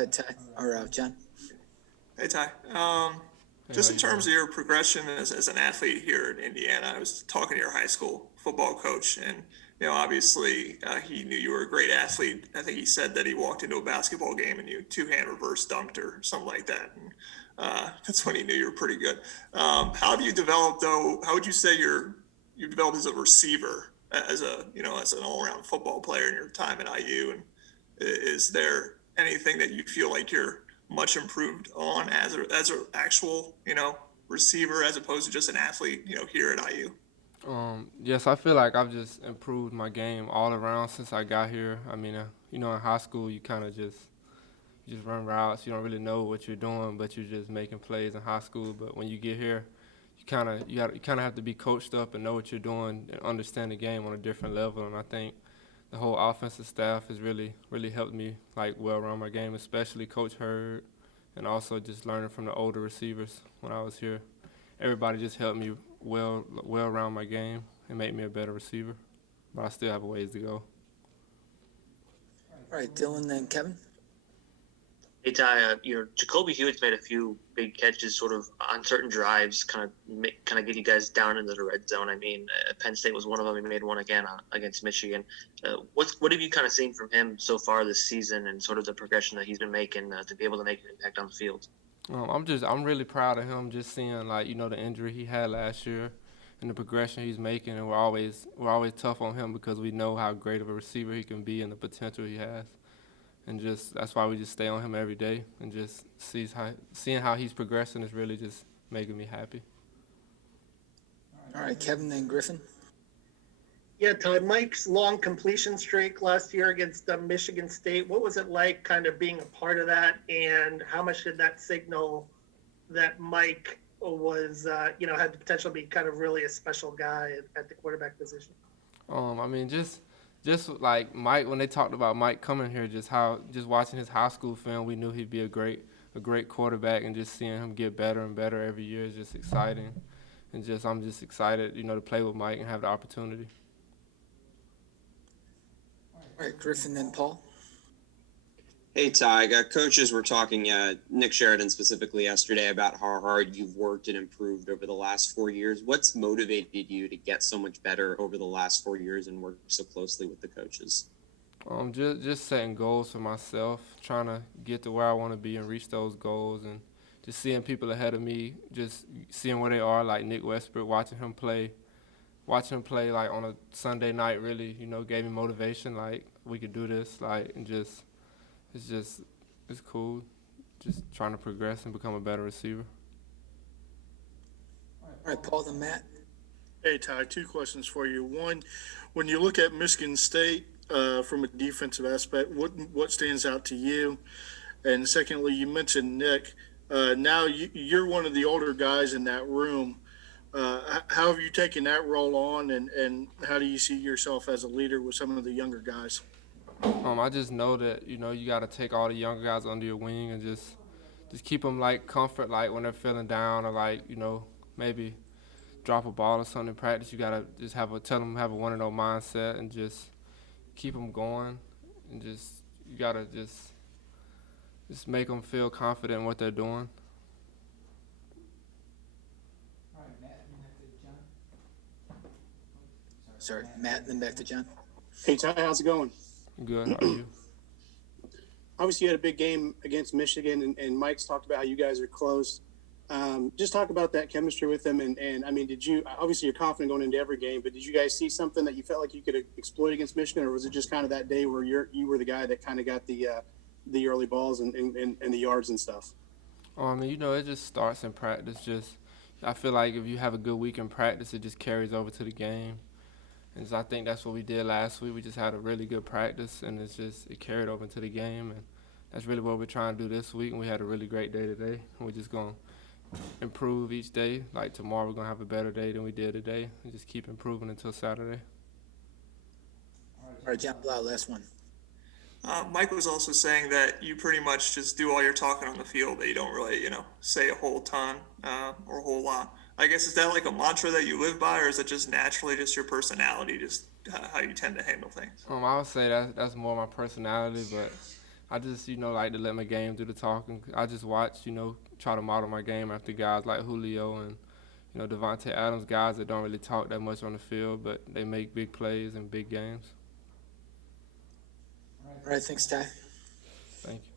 ahead, Ty, or John. Hey Ty, Hey, how just in you terms doing? of your progression as an athlete here in Indiana, I was talking to your high school football coach, and obviously he knew you were a great athlete. I think he said that he walked into a basketball game and you two-hand reverse dunked or something like that. And, that's when he knew you were pretty good. How have you developed though? How would you say you developed as a receiver, as a as an all-around football player in your time at IU? And is there anything that you feel like you're much improved on as a actual receiver as opposed to just an athlete here at IU? Yes, I feel like I've just improved my game all around since I got here. I mean, in high school, you kind of just run routes. You don't really know what you're doing, but you're just making plays in high school. But when you get here, you kind of have to be coached up and know what you're doing and understand the game on a different level. And I think the whole offensive staff has really helped me like well around my game, especially Coach Hurd, and also just learning from the older receivers when I was here. Everybody just helped me well around my game and made me a better receiver. But I still have a ways to go. All right, Dylan, then Kevin. Hey Ty, Jacoby Hewitt's made a few big catches, sort of on certain drives, kind of get you guys down into the red zone. I mean, Penn State was one of them. He made one again against Michigan. What have you kind of seen from him so far this season, and sort of the progression that he's been making to be able to make an impact on the field? I'm really proud of him. Just seeing like the injury he had last year, and the progression he's making, and we're always tough on him because we know how great of a receiver he can be and the potential he has. And just that's why we just stay on him every day and just seeing how he's progressing is really just making me happy. All right, Kevin, then Griffin. Yeah, Ty, Mike's long completion streak last year against Michigan State. What was it like kind of being a part of that? And how much did that signal that Mike was, had the potential to be kind of really a special guy at the quarterback position? I mean, just like Mike, when they talked about Mike coming here, just watching his high school film, we knew he'd be a great quarterback, and just seeing him get better and better every year is just exciting. And I'm just excited, to play with Mike and have the opportunity. All right, Griffin, then Paul. Hey Ty, coaches were talking, Nick Sheridan specifically yesterday, about how hard you've worked and improved over the last 4 years. What's motivated you to get so much better over the last 4 years and work so closely with the coaches? Just setting goals for myself, trying to get to where I want to be and reach those goals, and just seeing people ahead of me, just seeing where they are, like Nick Westbrook, watching him play like on a Sunday night, really, gave me motivation. Like we could do this, like, and it's cool, just trying to progress and become a better receiver. All right, Paul, then Matt. Hey Ty, two questions for you. One, when you look at Michigan State from a defensive aspect, what stands out to you? And secondly, you mentioned Nick. Now you're one of the older guys in that room. How have you taken that role on, and how do you see yourself as a leader with some of the younger guys? I just know that you got to take all the younger guys under your wing and just keep them like comfort, like when they're feeling down or like maybe drop a ball or something in practice. You gotta just tell them have a 1-0 mindset and just keep them going, and you gotta just make them feel confident in what they're doing. Sorry, Matt, then back to John. Hey Ty, how's it going? Good. How are you? Obviously, you had a big game against Michigan, and Mike's talked about how you guys are close. Just talk about that chemistry with them, and I mean, did you obviously you're confident going into every game, but did you guys see something that you felt like you could exploit against Michigan, or was it just kind of that day where you were the guy that kind of got the early balls and the yards and stuff? I mean, it just starts in practice. I feel like if you have a good week in practice, it just carries over to the game. And so I think that's what we did last week. We just had a really good practice, and it carried over into the game. And that's really what we're trying to do this week. And we had a really great day today. And we're just going to improve each day. Like tomorrow, we're going to have a better day than we did today. And just keep improving until Saturday. All right, John Blau, last one. Mike was also saying that you pretty much just do all your talking on the field, that you don't really, say a whole ton or a whole lot. I guess, is that like a mantra that you live by, or is it just naturally just your personality, just how you tend to handle things? I would say that's more my personality, but I just, like to let my game do the talking. I just watch, try to model my game after guys like Julio and, Devontae Adams, guys that don't really talk that much on the field, but they make big plays in big games. All right, thanks, Ty. Thank you.